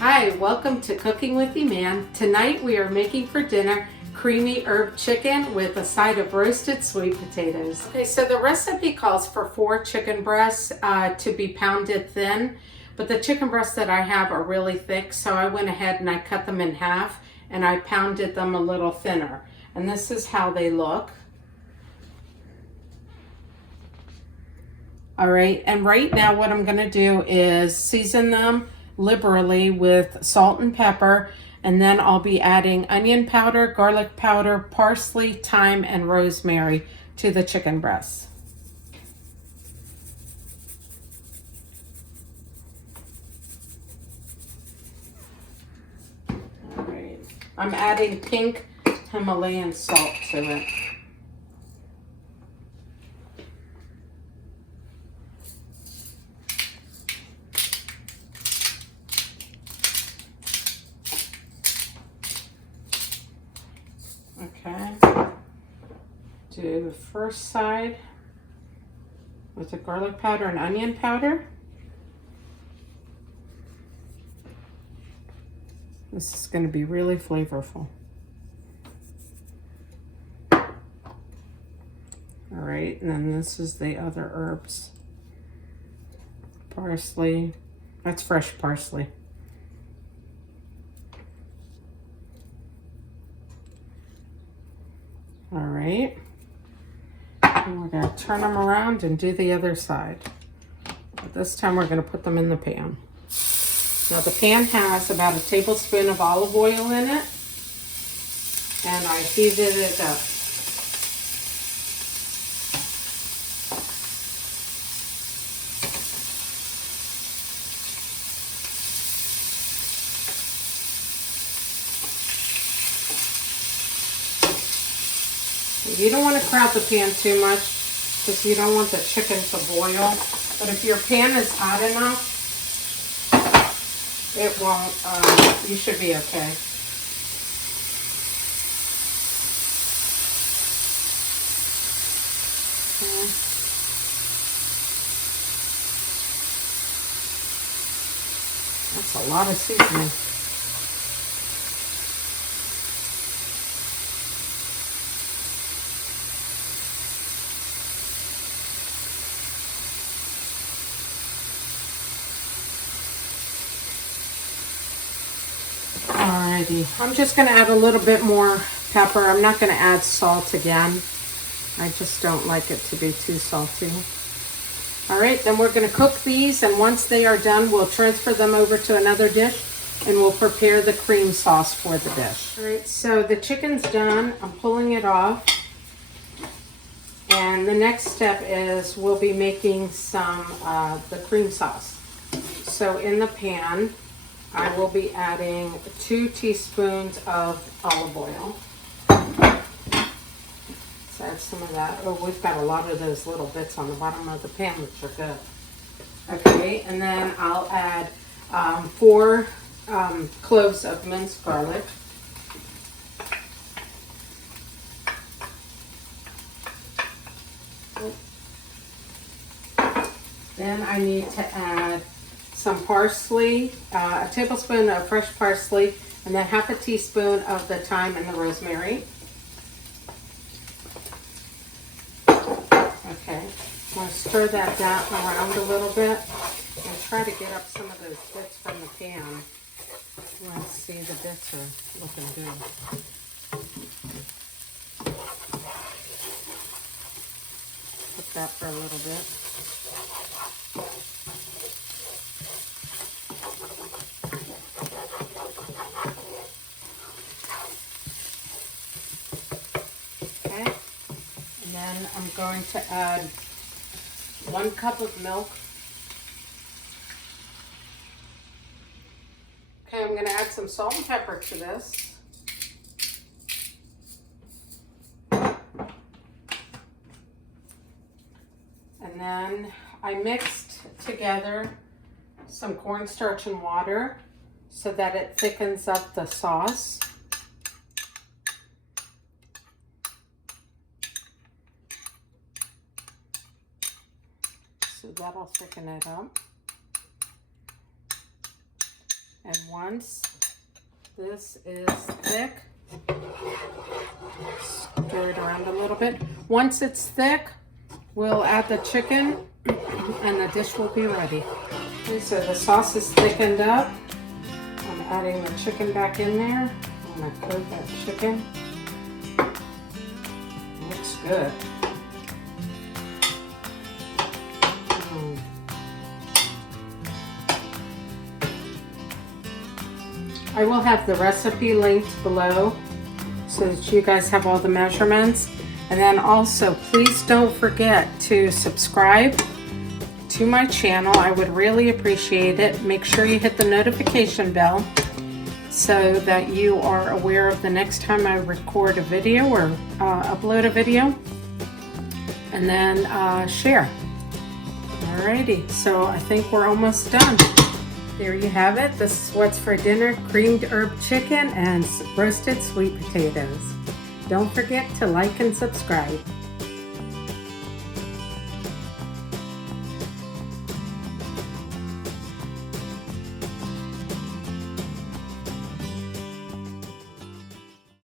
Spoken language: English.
Hi, welcome to Cooking with Man. Tonight we are making for dinner creamy herb chicken with a side of roasted sweet potatoes. Okay, so the recipe calls for 4 chicken breasts to be pounded thin, but the chicken breasts that I have are really thick, so I went ahead and I cut them in half and I pounded them a little thinner. And this is how they look. All right, and right now what I'm gonna do is season them liberally with salt and pepper, and then I'll be adding onion powder, garlic powder, parsley, thyme, and rosemary to the chicken breasts. All right, I'm adding pink Himalayan salt to it. Okay, do the first side with the garlic powder and onion powder. This is going to be really flavorful. All right, and then this is the other herbs. Parsley, that's fresh parsley. All right, and we're going to turn them around and do the other side. But this time we're going to put them in the pan. Now the pan has about a tablespoon of olive oil in it, and I heated it up. You don't want to crowd the pan too much because you don't want the chicken to boil. But if your pan is hot enough, it won't, you should be okay. Okay. That's a lot of seasoning. Alrighty, I'm just going to add a little bit more pepper. I'm not going to add salt again. I just don't like it to be too salty. Alright, then we're going to cook these, and once they are done, we'll transfer them over to another dish and we'll prepare the cream sauce for the dish. Alright, so the chicken's done. I'm pulling it off. And the next step is we'll be making some the cream sauce. So in the pan, I will be adding 2 teaspoons of olive oil. Let's add some of that. Oh, we've got a lot of those little bits on the bottom of the pan, which are good. Okay, and then I'll add 4 cloves of minced garlic. Then I need to add some parsley, a tablespoon of fresh parsley, and then half a teaspoon of the thyme and the rosemary. Okay, I'm going to stir that around a little bit and try to get up some of those bits from the pan. Let's see, the bits are looking good. Cook that for a little bit. Then I'm going to add 1 cup of milk. Okay, I'm going to add some salt and pepper to this. And then I mixed together some cornstarch and water so that it thickens up the sauce. So that'll thicken it up. And once this is thick, stir it around a little bit. Once it's thick, we'll add the chicken and the dish will be ready. Okay, so the sauce is thickened up. I'm adding the chicken back in there. I'm gonna coat that chicken. Looks good. I will have the recipe linked below so that you guys have all the measurements. And then also, please don't forget to subscribe to my channel. I would really appreciate it. Make sure you hit the notification bell so that you are aware of the next time I record a video or upload a video. And then share. Alrighty, so I think we're almost done. There you have it. This is what's for dinner: creamed herb chicken and roasted sweet potatoes. Don't forget to like and subscribe.